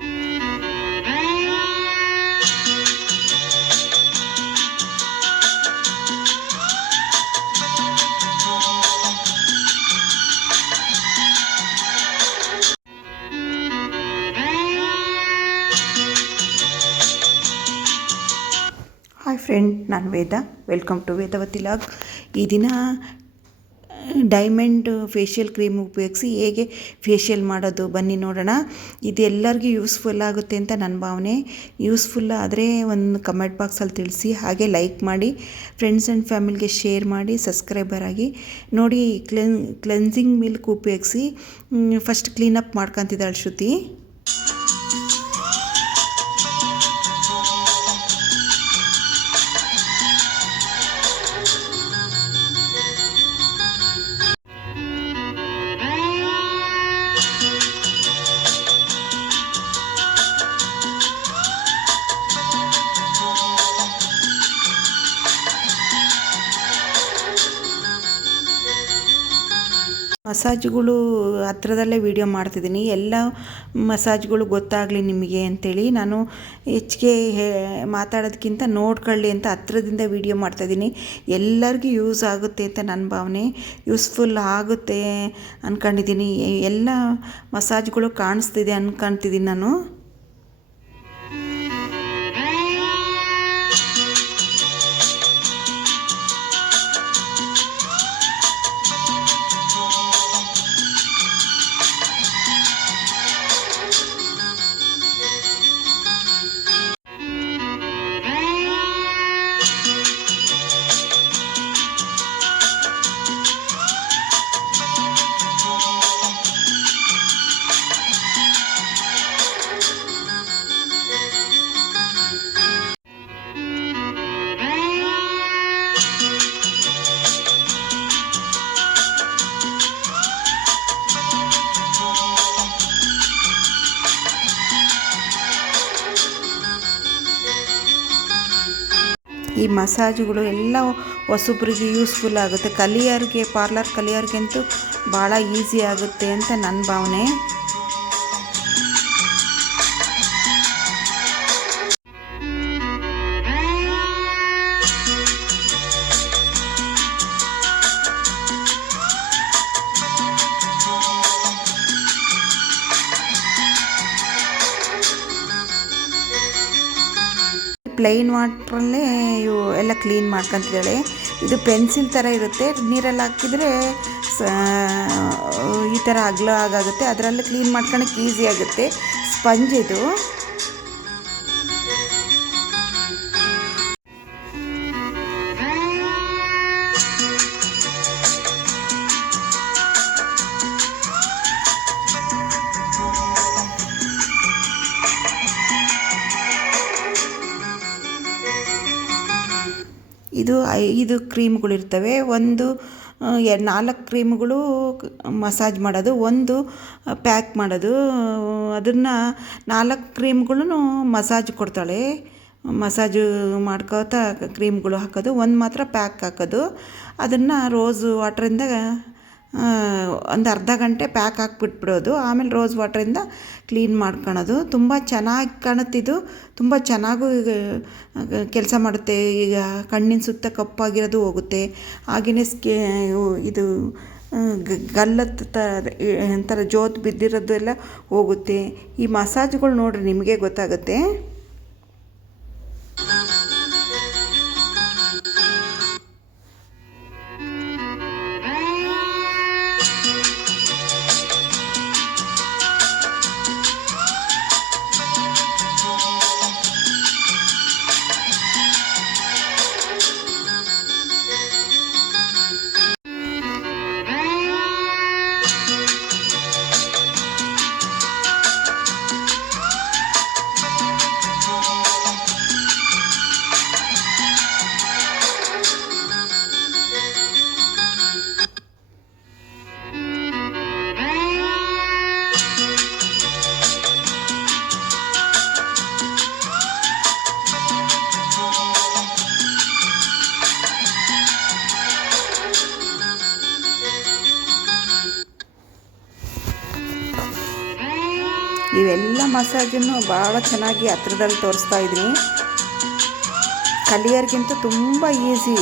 Hi friend, ನಾನು Veda. Welcome to Vedavathi log. ಈ ದಿನ ಡೈಮಂಡ್ ಫೇಶಿಯಲ್ ಕ್ರೀಮ್ ಉಪಯೋಗಿಸಿ ಹೇಗೆ ಫೇಶಿಯಲ್ ಮಾಡೋದು ಬನ್ನಿ ನೋಡೋಣ. ಇದು ಎಲ್ಲರಿಗೂ ಯೂಸ್ಫುಲ್ ಆಗುತ್ತೆ ಅಂತ ನನ್ನ ಭಾವನೆ. ಯೂಸ್ಫುಲ್ ಆದರೆ ಒಂದು ಕಮೆಂಟ್ ಬಾಕ್ಸಲ್ಲಿ ತಿಳಿಸಿ, ಹಾಗೆ ಲೈಕ್ ಮಾಡಿ, ಫ್ರೆಂಡ್ಸ್ ಆ್ಯಂಡ್ ಫ್ಯಾಮಿಲಿಗೆ ಶೇರ್ ಮಾಡಿ, ಸಬ್ಸ್ಕ್ರೈಬರ್ ಆಗಿ ನೋಡಿ. ಕ್ಲೆನ್ಸಿಂಗ್ ಮಿಲ್ಕ್ ಉಪಯೋಗಿಸಿ ಫಸ್ಟ್ ಕ್ಲೀನಪ್ ಮಾಡ್ಕೊತಿದ್ದಾಳೆ ಶ್ರುತಿ. ಮಸಾಜ್ಗಳು ಹತ್ರದಲ್ಲೇ ವೀಡಿಯೋ ಮಾಡ್ತಿದ್ದೀನಿ. ಎಲ್ಲ ಮಸಾಜ್ಗಳು ಗೊತ್ತಾಗಲಿ ನಿಮಗೆ ಅಂಥೇಳಿ ನಾನು ಹೆಚ್ಚಿಗೆ ಮಾತಾಡೋದಕ್ಕಿಂತ ನೋಡ್ಕೊಳ್ಳಿ ಅಂತ ಹತ್ರದಿಂದ ವೀಡಿಯೋ ಮಾಡ್ತಾಯಿದ್ದೀನಿ. ಎಲ್ಲರಿಗೂ ಯೂಸ್ ಆಗುತ್ತೆ ಅಂತ ನನ್ನ ಭಾವನೆ. ಯೂಸ್ಫುಲ್ ಆಗುತ್ತೆ ಅಂದ್ಕೊಂಡಿದ್ದೀನಿ. ಎಲ್ಲ ಮಸಾಜ್ಗಳು ಕಾಣಿಸ್ತಿದೆ ಅಂದ್ಕೊಳ್ತಿದ್ದೀನಿ ನಾನು. ಈ ಮಸಾಜ್ಗಳು ಎಲ್ಲ ಹೊಸಬ್ರಿಗೆ ಯೂಸ್ಫುಲ್ ಆಗುತ್ತೆ. ಕಲಿಯೋರಿಗೆ, ಪಾರ್ಲರ್ ಕಲಿಯೋರಿಗಂತೂ ಭಾಳ ಈಸಿ ಆಗುತ್ತೆ ಅಂತ ನನ್ನ ಭಾವನೆ. ಪ್ಲೈನ್ ವಾಟ್ರಲ್ಲೇ ಇವು ಎಲ್ಲ ಕ್ಲೀನ್ ಮಾಡ್ಕೊತಿದ್ದಾಳೆ. ಇದು ಪೆನ್ಸಿಲ್ ಥರ ಇರುತ್ತೆ, ನೀರಲ್ಲಿ ಹಾಕಿದರೆ ಈ ಥರ ಅಗಲ ಆಗುತ್ತೆ. ಅದರಲ್ಲೇ ಕ್ಲೀನ್ ಮಾಡ್ಕೊಳಕ್ಕೆ ಈಸಿ ಆಗುತ್ತೆ. ಸ್ಪಂಜ್ ಇದು. ಇದು 5 ಕ್ರೀಮ್ಗಳಿರ್ತವೆ. 4 ಕ್ರೀಮ್ಗಳು ಮಸಾಜ್ ಮಾಡೋದು, 1 ಪ್ಯಾಕ್ ಮಾಡೋದು. ಅದನ್ನು 4 ಕ್ರೀಮ್ಗಳು ಮಸಾಜ್ ಕೊಡ್ತಾಳೆ. ಮಸಾಜು ಮಾಡ್ಕೋತಾ ಕ್ರೀಮ್ಗಳು ಹಾಕೋದು, 1 ಮಾತ್ರ ಪ್ಯಾಕ್ ಹಾಕೋದು. ಅದನ್ನು ರೋಸ್ ವಾಟ್ರಿಂದ ಒಂದು ಅರ್ಧ ಗಂಟೆ ಪ್ಯಾಕ್ ಹಾಕ್ಬಿಟ್ಬಿಡೋದು. ಆಮೇಲೆ ರೋಸ್ ವಾಟ್ರಿಂದ ಕ್ಲೀನ್ ಮಾಡ್ಕೊಳೋದು. ತುಂಬ ಚೆನ್ನಾಗಿ ಕಾಣುತ್ತಿದ್ದು, ತುಂಬ ಚೆನ್ನಾಗೂ ಕೆಲಸ ಮಾಡುತ್ತೆ. ಈಗ ಕಣ್ಣಿನ ಸುತ್ತ ಕಪ್ಪಾಗಿರೋದು ಹೋಗುತ್ತೆ. ಹಾಗೆಯೇ ಇದು ಗಲ್ಲದ ಒಂಥರ ಜೋತ್ ಬಿದ್ದಿರೋದು ಎಲ್ಲ ಹೋಗುತ್ತೆ. ಈ ಮಸಾಜ್ಗಳು ನೋಡಿರಿ ನಿಮಗೆ ಗೊತ್ತಾಗುತ್ತೆ. ಇವೆಲ್ಲ ಮಸಾಜನ್ನು ಭಾಳ ಚೆನ್ನಾಗಿ ಹತ್ರದಲ್ಲಿ ತೋರಿಸ್ತಾ ಇದ್ದೀನಿ. ಕಲಿಯೋರ್ಗಿಂತ ತುಂಬ ಈಸಿ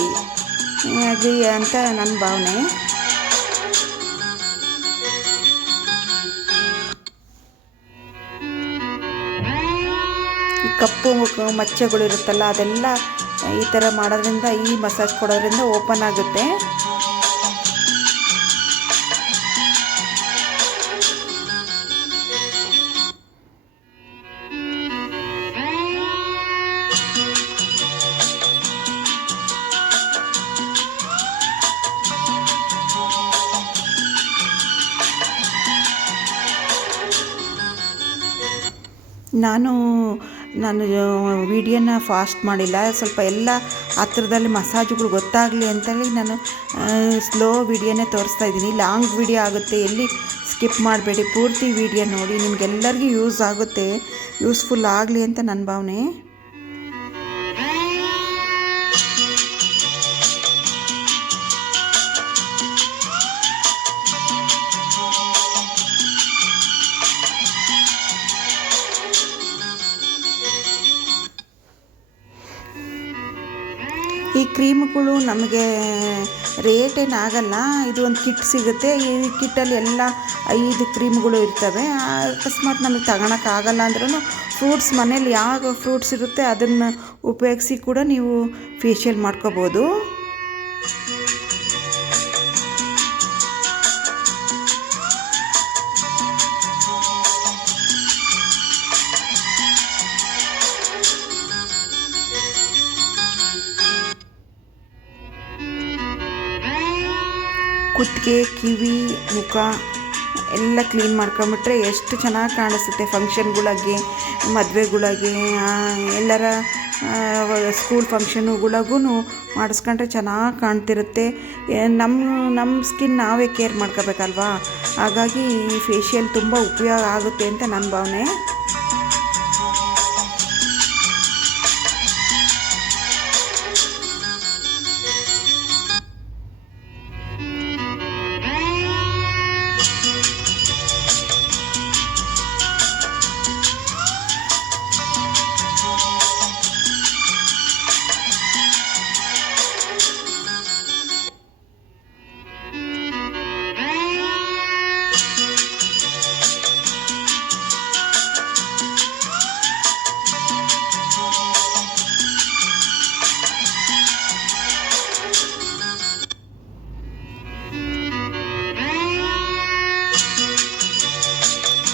ಆಗಿ ಅಂತ ನನ್ನ ಭಾವನೆ. ಈ ಕಪ್ಪು ಮಚ್ಚೆಗಳು ಇರುತ್ತಲ್ಲ ಅದೆಲ್ಲ ಈ ಥರ ಮಾಡೋದ್ರಿಂದ, ಈ ಮಸಾಜ್ ಕೊಡೋದ್ರಿಂದ ಓಪನ್ ಆಗುತ್ತೆ. ನಾನು ವಿಡಿಯೋನ ಫಾಸ್ಟ್ ಮಾಡಿಲ್ಲ, ಸ್ವಲ್ಪ ಎಲ್ಲ ಹತ್ರದಲ್ಲಿ ಮಸಾಜ್ಗಳು ಗೊತ್ತಾಗಲಿ ಅಂತೇಳಿ ನಾನು ಸ್ಲೋ ವಿಡಿಯೋನೇ ತೋರಿಸ್ತಾ ಇದ್ದೀನಿ. ಲಾಂಗ್ ವಿಡಿಯೋ ಆಗುತ್ತೆ, ಎಲ್ಲಿ ಸ್ಕಿಪ್ ಮಾಡಬೇಡಿ, ಪೂರ್ತಿ ವಿಡಿಯೋ ನೋಡಿ, ನಿಮಗೆಲ್ಲರಿಗೂ ಯೂಸ್ ಆಗುತ್ತೆ, ಯೂಸ್ಫುಲ್ ಆಗಲಿ ಅಂತ ನನ್ನ ಭಾವನೆ. ಈ ಕ್ರೀಮ್ಗಳು ನಮಗೆ ರೇಟ್ ಏನಾಗಲ್ಲ, ಇದು ಒಂದು ಕಿಟ್ ಸಿಗುತ್ತೆ. ಈ ಕಿಟ್ಟಲ್ಲಿ ಎಲ್ಲ 5 ಕ್ರೀಮ್ಗಳು ಇರ್ತವೆ. ಅಕಸ್ಮಾತ್ ನಮಗೆ ತಗೊಳಕ್ಕಾಗಲ್ಲ ಅಂದ್ರೂ ಫ್ರೂಟ್ಸ್ ಮನೇಲಿ ಯಾವ ಫ್ರೂಟ್ಸ್ ಇರುತ್ತೆ ಅದನ್ನು ಉಪಯೋಗಿಸಿ ಕೂಡ ನೀವು ಫೇಶಿಯಲ್ ಮಾಡ್ಕೋಬೋದು. ಕುತ್ತಿಗೆ, ಕಿವಿ, ಮುಖ ಎಲ್ಲ ಕ್ಲೀನ್ ಮಾಡ್ಕೊಂಬಿಟ್ರೆ ಎಷ್ಟು ಚೆನ್ನಾಗಿ ಕಾಣಿಸುತ್ತೆ. ಫಂಕ್ಷನ್ಗಳಿಗೆ, ಮದುವೆಗಳಿಗೆ, ಎಲ್ಲರ ಸ್ಕೂಲ್ ಫಂಕ್ಷನುಗಳಿಗೂ ಮಾಡಿಸ್ಕೊಂಡ್ರೆ ಚೆನ್ನಾಗಿ ಕಾಣ್ತಿರುತ್ತೆ. ನಮ್ಮ ಸ್ಕಿನ್ ನಾವೇ ಕೇರ್ ಮಾಡ್ಕೋಬೇಕಲ್ವಾ, ಹಾಗಾಗಿ ಈ ಫೇಶಿಯಲ್ ತುಂಬ ಉಪಯೋಗ ಆಗುತ್ತೆ ಅಂತ ನನ್ನ ಭಾವನೆ.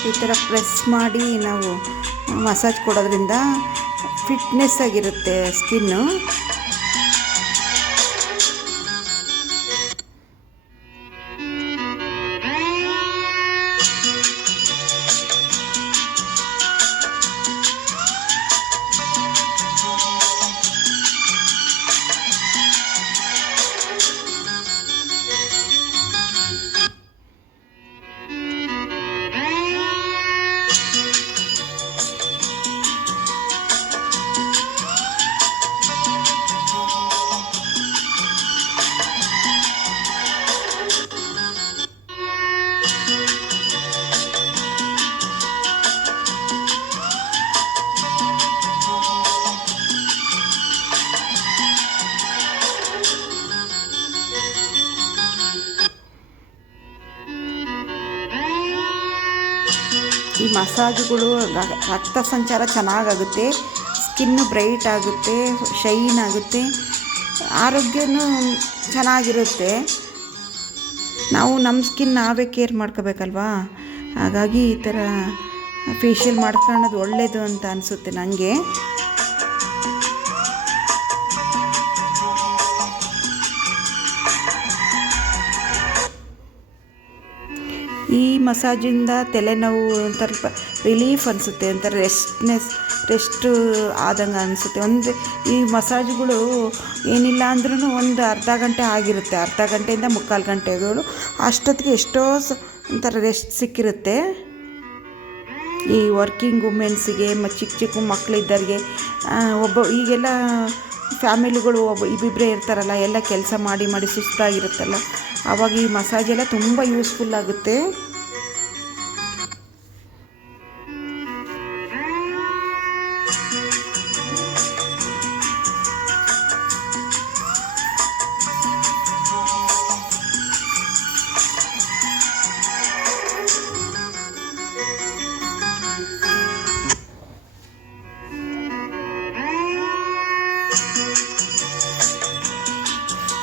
ಈ ಥರ ಪ್ರೆಸ್ ಮಾಡಿ ನಾವು ಮಸಾಜ್ ಕೊಡೋದ್ರಿಂದ ಫಿಟ್ನೆಸ್ ಆಗಿರುತ್ತೆ ಸ್ಕಿನ್ನು. ಈ ಮಸಾಜುಗಳು ರಕ್ತ ಸಂಚಾರ ಚೆನ್ನಾಗಾಗುತ್ತೆ, ಸ್ಕಿನ್ನು ಬ್ರೈಟ್ ಆಗುತ್ತೆ, ಶೈನ್ ಆಗುತ್ತೆ, ಆರೋಗ್ಯನೂ ಚೆನ್ನಾಗಿರುತ್ತೆ. ನಾವು ನಮ್ಮ ಸ್ಕಿನ್ ನಾವೇ ಕೇರ್ ಮಾಡ್ಕೋಬೇಕಲ್ವಾ, ಹಾಗಾಗಿ ಈ ಥರ ಫೇಶಿಯಲ್ ಮಾಡ್ಕೊಳ್ಳೋದು ಒಳ್ಳೆಯದು ಅಂತ ಅನಿಸುತ್ತೆ ನನಗೆ. ಈ ಮಸಾಜಿಂದ ತಲೆನೋವು ಸ್ವಲ್ಪ ರಿಲೀಫ್ ಅನಿಸುತ್ತೆ, ಒಂಥರ ರೆಸ್ಟ್ ಆದಂಗೆ ಅನಿಸುತ್ತೆ. ಈ ಮಸಾಜ್ಗಳು ಏನಿಲ್ಲ ಅಂದ್ರೂ ಒಂದು ಅರ್ಧ ಗಂಟೆ ಆಗಿರುತ್ತೆ, ಅರ್ಧ ಗಂಟೆಯಿಂದ 3/4 ಗಂಟೆಗಳು ಅಷ್ಟೊತ್ತಿಗೆ ಎಷ್ಟೋ ಒಂಥರ ರೆಸ್ಟ್ ಸಿಕ್ಕಿರುತ್ತೆ. ಈ ವರ್ಕಿಂಗ್ ವುಮೆನ್ಸಿಗೆ, ಚಿಕ್ಕ ಮಕ್ಕಳಿದ್ದವ್ರಿಗೆ, ಈಗೆಲ್ಲ ಫ್ಯಾಮಿಲಿಗಳು ಇಬ್ಬಿಬ್ಬರೇ ಇರ್ತಾರಲ್ಲ, ಎಲ್ಲ ಕೆಲಸ ಮಾಡಿ ಸುಸ್ತಾಗಿರುತ್ತಲ್ಲ, ಆವಾಗ ಈ ಮಸಾಜ್ ಎಲ್ಲ ತುಂಬ ಯೂಸ್ಫುಲ್ ಆಗುತ್ತೆ.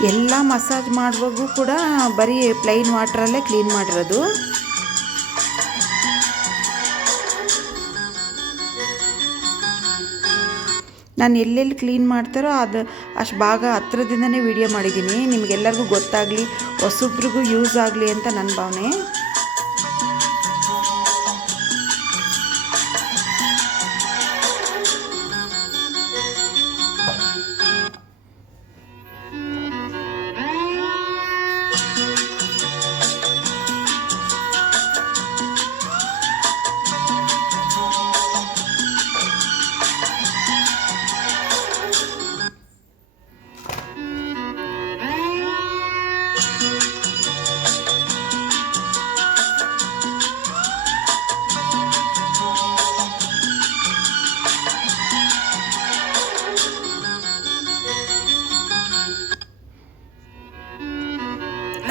ಎಲ್ಲ ಮಸಾಜ್ ಮಾಡುವಾಗೂ ಕೂಡ ಬರೀ ಪ್ಲೈನ್ ವಾಟ್ರಲ್ಲೇ ಕ್ಲೀನ್ ಮಾಡಿರೋದು. ನಾನು ಎಲ್ಲೆಲ್ಲಿ ಕ್ಲೀನ್ ಮಾಡ್ತಾರೋ ಅದು ಅಷ್ಟು ಭಾಗ ಹತ್ರದಿಂದನೇ ವಿಡಿಯೋ ಮಾಡಿದ್ದೀನಿ, ನಿಮಗೆಲ್ಲರಿಗೂ ಗೊತ್ತಾಗಲಿ, ಹೊಸಬ್ರಿಗೂ ಯೂಸ್ ಆಗಲಿ ಅಂತ ನನ್ನ ಭಾವನೆ.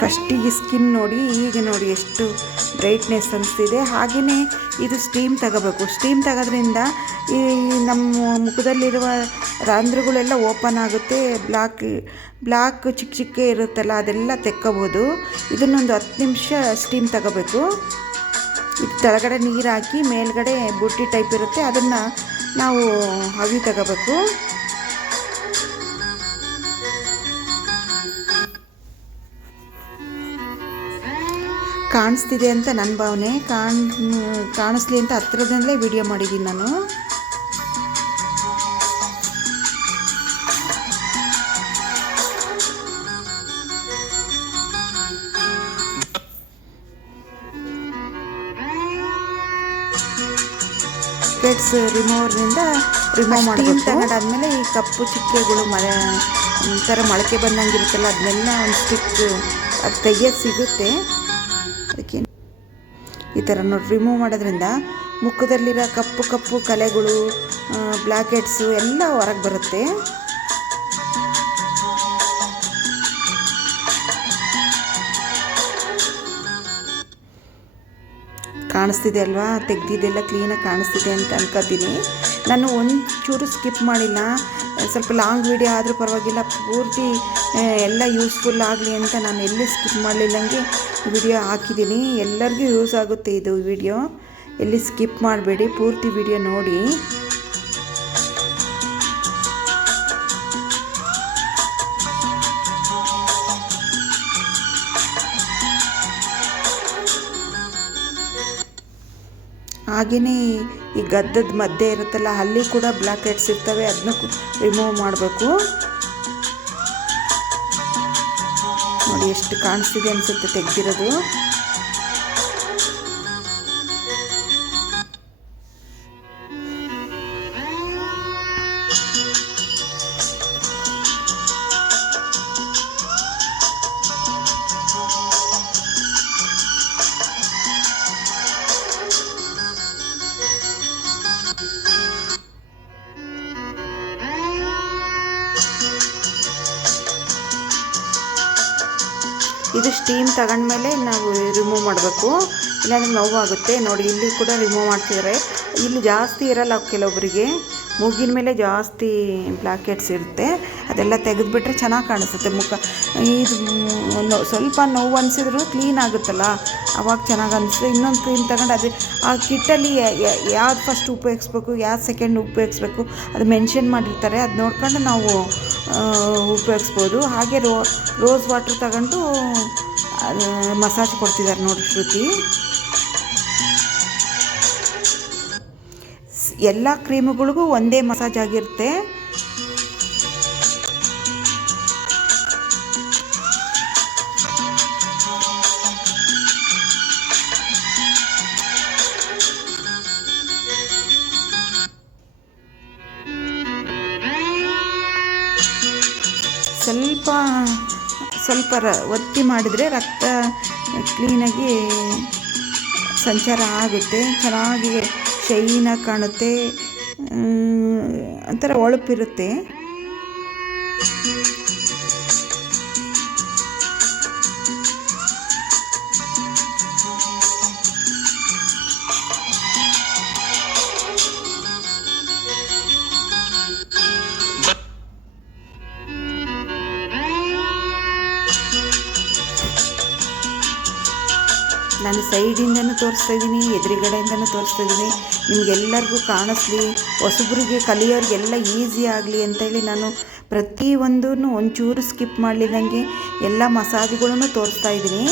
ಫಸ್ಟಿಗೆ ಸ್ಕಿನ್ ನೋಡಿ, ಈಗ ನೋಡಿ ಎಷ್ಟು ಬ್ರೈಟ್ನೆಸ್ ಅನಿಸ್ತಿದೆ. ಹಾಗೆಯೇ ಇದು ಸ್ಟೀಮ್ ತಗೋಬೇಕು. ಸ್ಟೀಮ್ ತೆಗೋದ್ರಿಂದ ಈ ನಮ್ಮ ಮುಖದಲ್ಲಿರುವ ರಂಧ್ರಗಳೆಲ್ಲ ಓಪನ್ ಆಗುತ್ತೆ. ಬ್ಲಾಕ್ ಚಿಕ್ಕ ಚಿಕ್ಕ ಇರುತ್ತಲ್ಲ ಅದೆಲ್ಲ ತೆಕ್ಕೋಬೋದು. ಇದನ್ನೊಂದು 10 ನಿಮಿಷ ಸ್ಟೀಮ್ ತಗೋಬೇಕು. ಇದು ಕೆಳಗಡೆ ನೀರು ಹಾಕಿ ಮೇಲ್ಗಡೆ ಬುಟ್ಟಿ ಟೈಪ್ ಇರುತ್ತೆ, ಅದನ್ನು ನಾವು ಹವಿ ತಗೋಬೇಕು. ಕಾಣಿಸ್ತಿದೆ ಅಂತ ನನ್ನ ಭಾವನೆ, ಕಾಣಿಸ್ಲಿ ಅಂತ ಹತ್ರದಲ್ಲೇ ವಿಡಿಯೋ ಮಾಡಿದ್ದೀನಿ ನಾನು. ಸ್ಪೆಟ್ಸ್ ರಿಮೂವರ್ನಿಂದ ರಿಮೂವ್ ಮಾಡಬೇಕು. ತಗೊಂಡಾದ್ಮೇಲೆ ಈ ಕಪ್ಪು ಚಿಕ್ಕೆಗಳು ಒಂಥರ ಮೊಳಕೆ ಬಂದಂಗಿರುತ್ತಲ್ಲ, ಅದನ್ನೆಲ್ಲ ಒಂದು ಸ್ಟಿಕ್ ಅದು ತೆಗಿಯೋದು ಸಿಗುತ್ತೆ. ಅದಕ್ಕೆ ಈ ಥರ ನೋಡಿ ರಿಮೂವ್ ಮಾಡೋದ್ರಿಂದ ಮುಖದಲ್ಲಿರೋ ಕಪ್ಪು ಕಪ್ಪು ಕಲೆಗಳು, ಬ್ಲ್ಯಾಕ್ ಹೆಡ್ಸು ಎಲ್ಲ ಹೊರಗೆ ಬರುತ್ತೆ. ಕಾಣಿಸ್ತಿದೆ ಅಲ್ವಾ, ತೆಗ್ದಿದ್ದೆಲ್ಲ ಕ್ಲೀನಾಗಿ ಕಾಣಿಸ್ತಿದೆ ಅಂತ ಅನ್ಕೋತೀನಿ. ನಾನು ಒಂದು ಚೂರು ಸ್ಕಿಪ್ ಮಾಡಿಲ್ಲ. ಸ್ವಲ್ಪ ಲಾಂಗ್ ವಿಡಿಯೋ ಆದರೂ ಪರವಾಗಿಲ್ಲ, ಪೂರ್ತಿ ಎಲ್ಲ ಯೂಸ್ಫುಲ್ ಆಗಲಿ ಅಂತ ನಾನು ಎಲ್ಲಿ ಸ್ಕಿಪ್ ಮಾಡಲಿಲ್ಲಂಗೆ ವಿಡಿಯೋ ಹಾಕಿದ್ದೀನಿ. ಎಲ್ಲರಿಗೂ ಯೂಸ್ ಆಗುತ್ತೆ ಇದು ವಿಡಿಯೋ, ಎಲ್ಲಿ ಸ್ಕಿಪ್ ಮಾಡಬೇಡಿ, ಪೂರ್ತಿ ವಿಡಿಯೋ ನೋಡಿ. ಹಾಗೆಯೇ ಈ ಗದ್ದದ ಮಧ್ಯೆ ಇರುತ್ತಲ್ಲ, ಅಲ್ಲಿ ಕೂಡ ಬ್ಲ್ಯಾಕ್ ಹೆಡ್ಸ್ ಇರ್ತವೆ, ಅದನ್ನ ರಿಮೂವ್ ಮಾಡಬೇಕು. ನೋಡಿ ಎಷ್ಟು ಕಾಣಿಸ್ತಿದೆ ಅನಿಸುತ್ತೆ ತೆಗೆದಿರೋದು. ಇದು ಸ್ಟೀಮ್ ತಗೊಂಡ್ಮೇಲೆ ನಾವು ರಿಮೂವ್ ಮಾಡಬೇಕು, ಇಲ್ಲಾಂದರೆ ನೋವಾಗುತ್ತೆ. ನೋಡಿ ಇಲ್ಲಿ ಕೂಡ ರಿಮೂವ್ ಮಾಡ್ತಿದ್ದಾರೆ. ಇಲ್ಲಿ ಜಾಸ್ತಿ ಇರಲ್ಲ ಕೆಲವೊಬ್ಬರಿಗೆ, ಮೂಗಿನ ಮೇಲೆ ಜಾಸ್ತಿ ಬ್ಲ್ಯಾಕ್ ಹೆಡ್ಸ್ ಇರುತ್ತೆ. ಅದೆಲ್ಲ ತೆಗೆದುಬಿಟ್ರೆ ಚೆನ್ನಾಗಿ ಕಾಣಿಸುತ್ತೆ ಮುಖ. ಇದು ಸ್ವಲ್ಪ ನೋವು ಅನಿಸಿದ್ರು ಕ್ಲೀನ್ ಆಗುತ್ತಲ್ಲ, ಅವಾಗ ಚೆನ್ನಾಗಿ ಅನಿಸುತ್ತೆ. ಇನ್ನೊಂದು ಕ್ರೀಮ್ ತಗೊಂಡು ಅದು ಆ ಕಿಟ್ಟಲ್ಲಿ ಯಾವ್ದು ಫಸ್ಟ್ ಉಪಯೋಗಿಸ್ಬೇಕು, ಯಾವ್ದು ಸೆಕೆಂಡ್ ಉಪಯೋಗಿಸ್ಬೇಕು ಅದು ಮೆನ್ಷನ್ ಮಾಡಿರ್ತಾರೆ. ಅದು ನೋಡ್ಕೊಂಡು ನಾವು ಉಪಯೋಗಿಸ್ಬೋದು. ಹಾಗೆ ರೋಸ್ ವಾಟ್ರ್ ತಗೊಂಡು ಮಸಾಜ್ ಕೊಡ್ತಿದ್ದಾರೆ ನೋಡಿ ಶ್ರುತಿ. ಎಲ್ಲ ಕ್ರೀಮ್ಗಳಿಗೂ ಒಂದೇ ಮಸಾಜ್ ಆಗಿರುತ್ತೆ. ಸ್ವಲ್ಪ ಒತ್ತಿ ಮಾಡಿದರೆ ರಕ್ತ ಕ್ಲೀನಾಗಿ ಸಂಚಾರ ಆಗುತ್ತೆ, ಚೆನ್ನಾಗಿ ಶೈನಾಗಿ ಕಾಣುತ್ತೆ, ಒಂಥರ ಹೊಳಪಿರುತ್ತೆ. ನಾನು ಸೈಡಿಂದನೂ ತೋರಿಸ್ತಾ ಇದ್ದೀನಿ, ಎದುರುಗಡೆಯಿಂದನೂ ತೋರಿಸ್ತಾ ಇದ್ದೀನಿ. ನಿಮಗೆಲ್ಲರಿಗೂ ಕಾಣಿಸ್ಲಿ, ಹೊಸಬ್ರಿಗೆ ಕಲಿಯೋರಿಗೆಲ್ಲ ಈಸಿ ಆಗಲಿ ಅಂತೇಳಿ ನಾನು ಪ್ರತಿಯೊಂದೂ ಒಂಚೂರು ಸ್ಕಿಪ್ ಮಾಡಲಿದ್ದಂಗೆ ಎಲ್ಲ ಮಸಾಜ್ಗಳನ್ನು ತೋರಿಸ್ತಾ ಇದ್ದೀನಿ.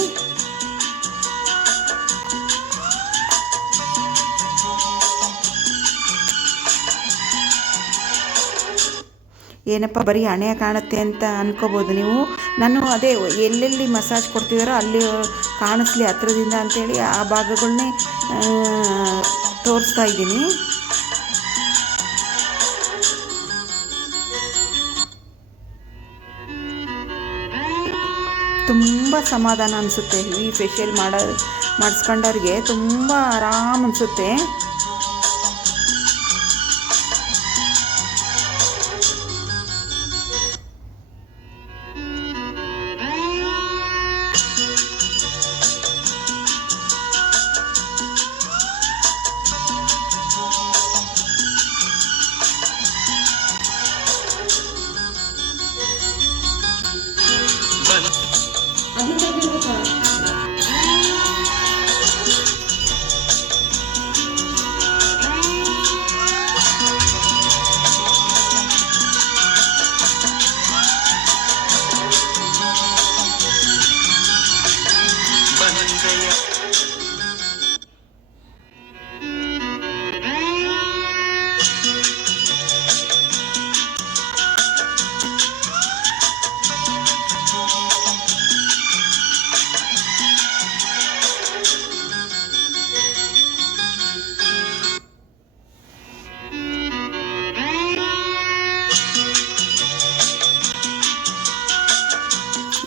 ಏನಪ್ಪ ಬರೀ ಹಣೆ ಕಾಣುತ್ತೆ ಅಂತ ಅನ್ಕೋಬೋದು ನೀವು. ನಾನು ಅದೇ ಎಲ್ಲೆಲ್ಲಿ ಮಸಾಜ್ ಕೊಡ್ತಿದ್ದಾರೋ ಅಲ್ಲಿ ಕಾಣಿಸ್ಲಿ ಹತ್ರದಿಂದ ಅಂಥೇಳಿ ಆ ಭಾಗಗಳನ್ನೇ ತೋರಿಸ್ತಾ ಇದ್ದೀನಿ. ತುಂಬ ಸಮಾಧಾನ ಅನಿಸುತ್ತೆ ಈ ಫೇಶಿಯಲ್ ಮಾಡಿಸ್ಕೊಂಡವ್ರಿಗೆ, ತುಂಬ ಆರಾಮ್ ಅನಿಸುತ್ತೆ.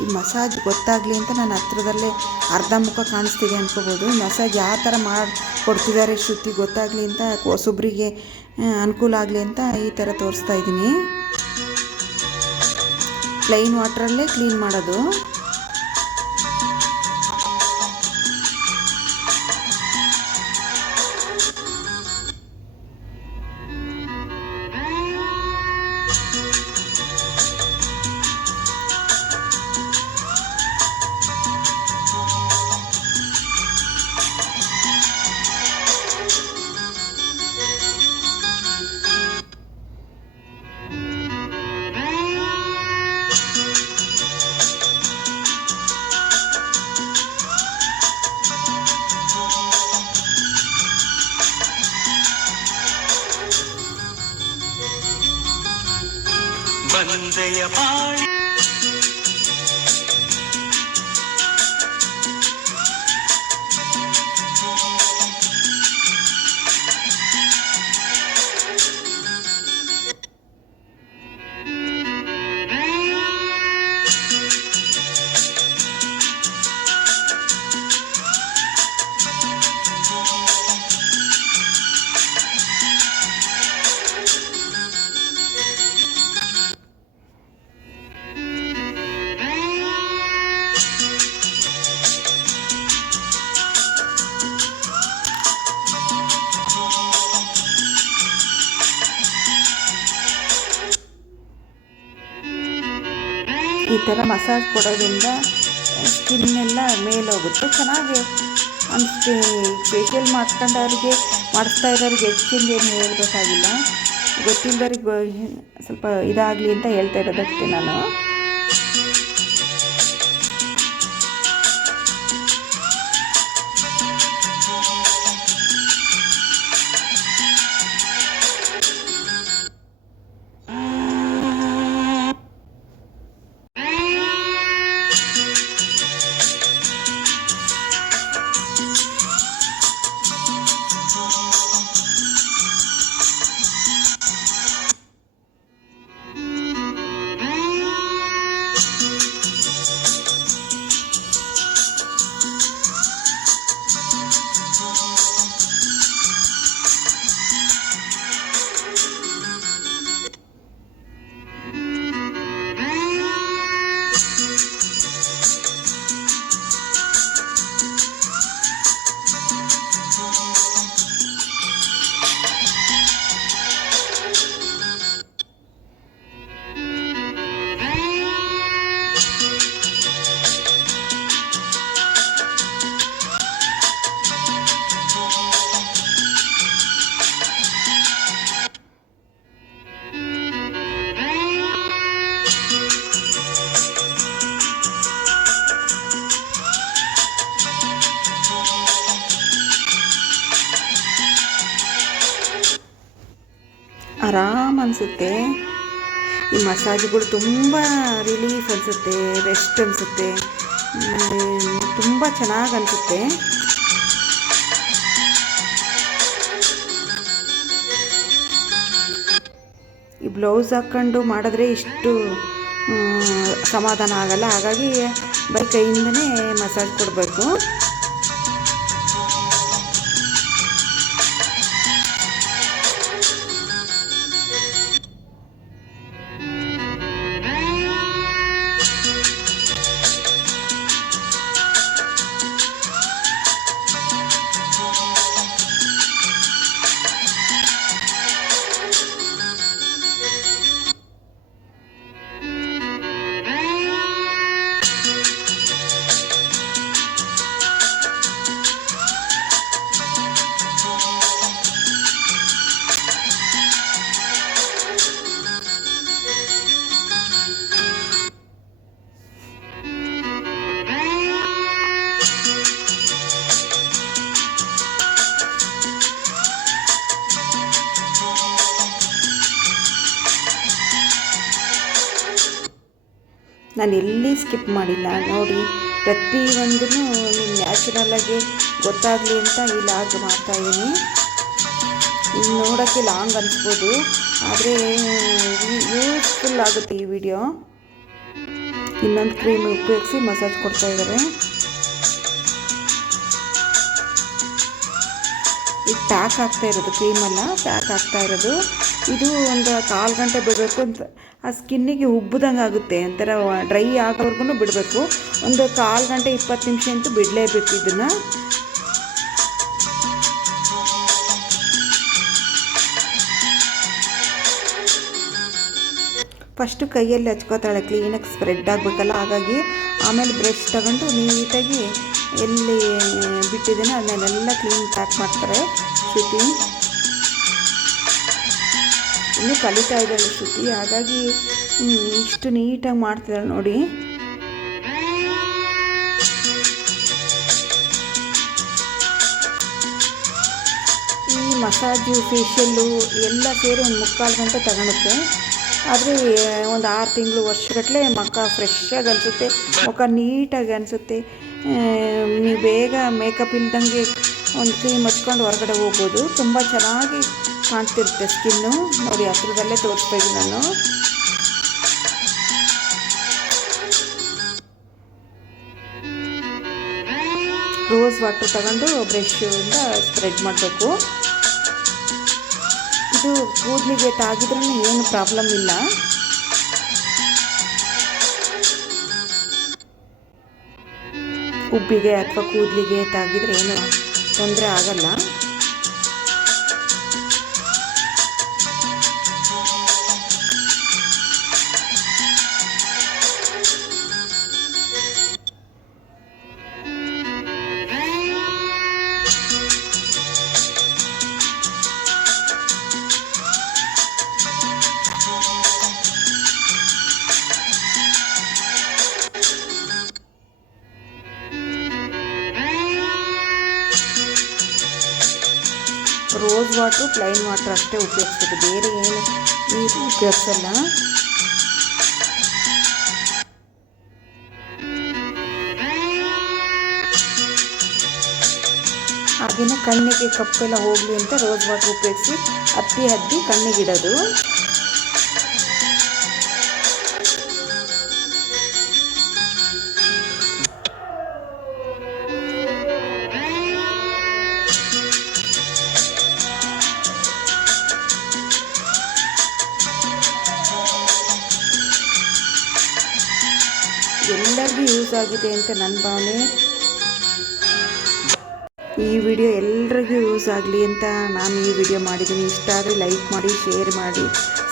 ಈ ಮಸಾಜ್ ಗೊತ್ತಾಗಲಿ ಅಂತ ನಾನು ಹತ್ರದಲ್ಲೇ ಅರ್ಧ ಮುಖ ಕಾಣಿಸ್ತಿದೆ ಅಂದ್ಕೋಬೋದು. ಮಸಾಜ್ ಯಾವ ಥರ ಮಾಡಿ ಕೊಡ್ತಿದ್ದಾರೆ ಶ್ರುತಿ ಗೊತ್ತಾಗಲಿ ಅಂತ, ಹೊಸೊಬ್ರಿಗೆ ಅನುಕೂಲ ಆಗಲಿ ಅಂತ ಈ ಥರ ತೋರಿಸ್ತಾ ಇದ್ದೀನಿ. ಪ್ಲೈನ್ ವಾಟ್ರಲ್ಲೇ ಕ್ಲೀನ್ ಮಾಡೋದು. ಬಂದೆಯ ಬಾಳಿ ಈ ಥರ ಮಸಾಜ್ ಕೊಡೋದ್ರಿಂದ ಸ್ಕಿನ್ನೆಲ್ಲ ಮೇಲೋಗುತ್ತೆ, ಚೆನ್ನಾಗಿ ಅನಿಸುತ್ತೆ. ಫೇಶಿಯಲ್ ಮಾಡಿಸ್ತಾ ಇರೋರಿಗೆ ಹೆಚ್ಚಿಂದ ಏನು ಹೇಳ್ಬೇಕಾಗಿಲ್ಲ, ಗೊತ್ತಿಲ್ಲದವ್ರಿಗೆ ಸ್ವಲ್ಪ ಇದಾಗಲಿ ಅಂತ ಹೇಳ್ತಾ ಇರೋದಷ್ಟೇ ನಾನು. ಆರಾಮ್ ಅನಿಸುತ್ತೆ. ಈ ಮಸಾಜ್ಗಳು ತುಂಬ ರಿಲೀಫ್ ಅನಿಸುತ್ತೆ, ರೆಸ್ಟ್ ಅನಿಸುತ್ತೆ, ತುಂಬ ಚೆನ್ನಾಗಿ ಅನಿಸುತ್ತೆ. ಈ ಬ್ಲೌಸ್ ಹಾಕ್ಕೊಂಡು ಮಾಡಿದ್ರೆ ಇಷ್ಟು ಸಮಾಧಾನ ಆಗಲ್ಲ. ಹಾಗಾಗಿ ಬರೀ ಕೈಯಿಂದನೇ ಮಸಾಜ್ ಕೊಡಬೇಕು. ನಾನು ಎಲ್ಲಿ ಸ್ಕಿಪ್ ಮಾಡಿಲ್ಲ ನೋಡಿ. ಪ್ರತಿಯೊಂದೂ ನಿಮ್ಮ ನ್ಯಾಚುರಲಾಗಿ ಗೊತ್ತಾಗಲಿ ಅಂತ ಈ ಲಾಗ್ ಮಾಡ್ತಾಯಿದ್ದೀನಿ. ಇದು ನೋಡೋಕ್ಕೆ ಲಾಂಗ್ ಅನಿಸ್ಬೋದು, ಆದರೆ ಯೂಸ್ಫುಲ್ ಆಗುತ್ತೆ ಈ ವಿಡಿಯೋ. ಇನ್ನೊಂದು ಕ್ರೀಮ್ ಉಪಯೋಗಿಸಿ ಮಸಾಜ್ ಕೊಡ್ತಾಯಿದ್ದಾರೆ. ಇದು ಪ್ಯಾಕ್ ಆಗ್ತಾ ಇರೋದು, ಕ್ರೀಮಲ್ಲ ಪ್ಯಾಕ್ ಆಗ್ತಾ ಇರೋದು. ಇದು ಒಂದು 1/4 ಗಂಟೆ ಬಿಡಬೇಕು ಅಂತ. ಆ ಸ್ಕಿನ್ನಿಗೆ ಉಬ್ಬದಂಗೆ ಆಗುತ್ತೆ, ಒಂಥರ ಡ್ರೈ ಆಗೋವರೆಗೂ ಬಿಡಬೇಕು. ಒಂದು 1/4 ಗಂಟೆ 20 ನಿಮಿಷ ಅಂತೂ ಬಿಡಲೇಬೇಕು ಇದನ್ನು. ಫಸ್ಟು ಕೈಯಲ್ಲಿ ಹಚ್ಕೋತಾಳೆ, ಕ್ಲೀನಾಗಿ ಸ್ಪ್ರೆಡ್ ಆಗಬೇಕಲ್ಲ. ಹಾಗಾಗಿ ಆಮೇಲೆ ಬ್ರಷ್ ತಗೊಂಡು ನೀಟಾಗಿ ಎಲ್ಲಿ ಬಿಟ್ಟಿದ್ದೇನೆ ಅದನ್ನೆಲ್ಲ ಕ್ಲೀನ್ ಪ್ಯಾಕ್ ಮಾಡ್ತಾರೆ ಶ್ರುತಿ. ಇನ್ನೂ ಕಲಿತಾ ಇದ್ದಾಳೆ ಶ್ರುತಿ, ಹಾಗಾಗಿ ಇಷ್ಟು ನೀಟಾಗಿ ಮಾಡ್ತಿದ್ದಾಳೆ ನೋಡಿ. ಈ ಮಸಾಜು ಫೇಶಿಯಲ್ಲು ಎಲ್ಲ ಸೇರಿ ಒಂದು 3/4 ಗಂಟೆ ತಗೊಳುತ್ತೆ. ಆದರೆ ಒಂದು 6 ತಿಂಗಳು ವರ್ಷಗಟ್ಟಲೆ ಮುಖ ಫ್ರೆಶ್ಶಾಗಿ ಅನಿಸುತ್ತೆ, ಮುಖ ನೀಟಾಗಿ ಅನಿಸುತ್ತೆ. ನೀವು ಬೇಗ ಮೇಕಪ್ ಇಲ್ದಂಗೆ ಒಂದು ಕ್ರೀಮ್ ಹಚ್ಕೊಂಡು ಹೊರಗಡೆ ಹೋಗ್ಬೋದು. ತುಂಬ ಚೆನ್ನಾಗಿ ಕಾಣ್ತಿರುತ್ತೆ ಸ್ಕಿನ್ನು ನೋಡಿ. ಹತ್ರದಲ್ಲೇ ತೋರಿಸ್ತಾ ಇದ್ದೀನಿ ನಾನು. ರೋಸ್ ವಾಟರ್ ತಗೊಂಡು ಬ್ರಷಿಂದ ಸ್ಪ್ರೆಡ್ ಮಾಡಬೇಕು. ಇದು ಕೂದಲಿಗೆ ತಾಗಿದ್ರೂ ಏನು ಪ್ರಾಬ್ಲಮ್ ಇಲ್ಲ. ಉಬ್ಬಿಗೆ ಅಥವಾ ಕೂದಲಿಗೆ ತಾಗಿದ್ರೆ ಏನು ತೊಂದರೆ ಆಗಲ್ಲ. ರೋಸ್ ವಾಟ್ರು, ಪ್ಲೈನ್ ವಾಟ್ರ್ ಅಷ್ಟೇ ಉಪಯೋಗಿಸ್ಬೇಕು, ಬೇರೆ ಏನು ನೀರು ಉಪಯೋಗಿಸಲ್ಲ. ಹಾಗೆಯೇ ಕಣ್ಣಿಗೆ ಕಪ್ಪೆಲ್ಲ ಹೋಗಲಿ ಅಂತ ರೋಸ್ ವಾಟ್ರ್ ಉಪಯೋಗಿಸಿ ಹದ್ದಿ ಕಣ್ಣಿಗಿಡೋದು. ಎಲ್ಲರಿಗೂ ಯೂಸ್ ಆಗಿದೆ ಅಂತ ನನ್ನ ಭಾವನೆ. ಈ ವಿಡಿಯೋ ಎಲ್ರಿಗೂ ಯೂಸ್ ಆಗಲಿ ಅಂತ ನಾನು ಈ ವಿಡಿಯೋ ಮಾಡಿದ್ದೀನಿ. ಇಷ್ಟ ಆದರೆ ಲೈಕ್ ಮಾಡಿ, ಶೇರ್ ಮಾಡಿ,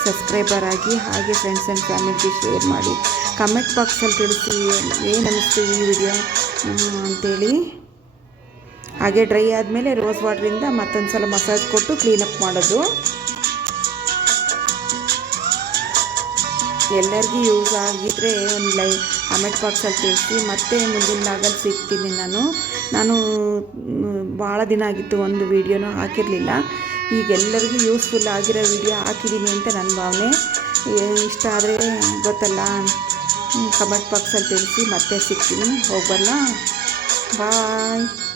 ಸಬ್ಸ್ಕ್ರೈಬರ್ ಆಗಿ, ಹಾಗೆ ಫ್ರೆಂಡ್ಸ್ ಆ್ಯಂಡ್ ಫ್ಯಾಮಿಲಿಗೆ ಶೇರ್ ಮಾಡಿ. ಕಮೆಂಟ್ ಬಾಕ್ಸಲ್ಲಿ ತಿಳಿಸಿ ಏನು ಅನ್ನಿಸ್ತು ಈ ವಿಡಿಯೋ ಅಂಥೇಳಿ. ಹಾಗೆ ಡ್ರೈ ಆದಮೇಲೆ ರೋಸ್ ವಾಟ್ರಿಂದ ಮತ್ತೊಂದು ಸಲ ಮಸಾಜ್ ಕೊಟ್ಟು ಕ್ಲೀನಪ್ ಮಾಡೋದು. ಎಲ್ಲರಿಗೂ ಯೂಸ್ ಆಗಿದ್ದರೆ ಒಂದು ಕಮೆಂಟ್ ಬಾಕ್ಸಲ್ಲಿ ತಿಳಿಸಿ. ಮತ್ತೆ ಮುಂದಿನ ಲಾಗಲ್ಲಿ ಸಿಗ್ತೀನಿ ನಾನು ಭಾಳ ದಿನ ಆಗಿತ್ತು ಒಂದು ವೀಡಿಯೋನೂ ಹಾಕಿರಲಿಲ್ಲ. ಈಗ ಎಲ್ಲರಿಗೂ ಯೂಸ್ಫುಲ್ ಆಗಿರೋ ವಿಡಿಯೋ ಹಾಕಿದ್ದೀನಿ ಅಂತ ನನ್ನ ಭಾವನೆ. ಇಷ್ಟ ಆದರೆ ಗೊತ್ತಲ್ಲ, ಕಮೆಂಟ್ ಬಾಕ್ಸಲ್ಲಿ ತಿಳಿಸಿ. ಮತ್ತೆ ಸಿಗ್ತೀನಿ. ಹೋಗ್ಬರಲ್ಲ. ಬಾಯ್.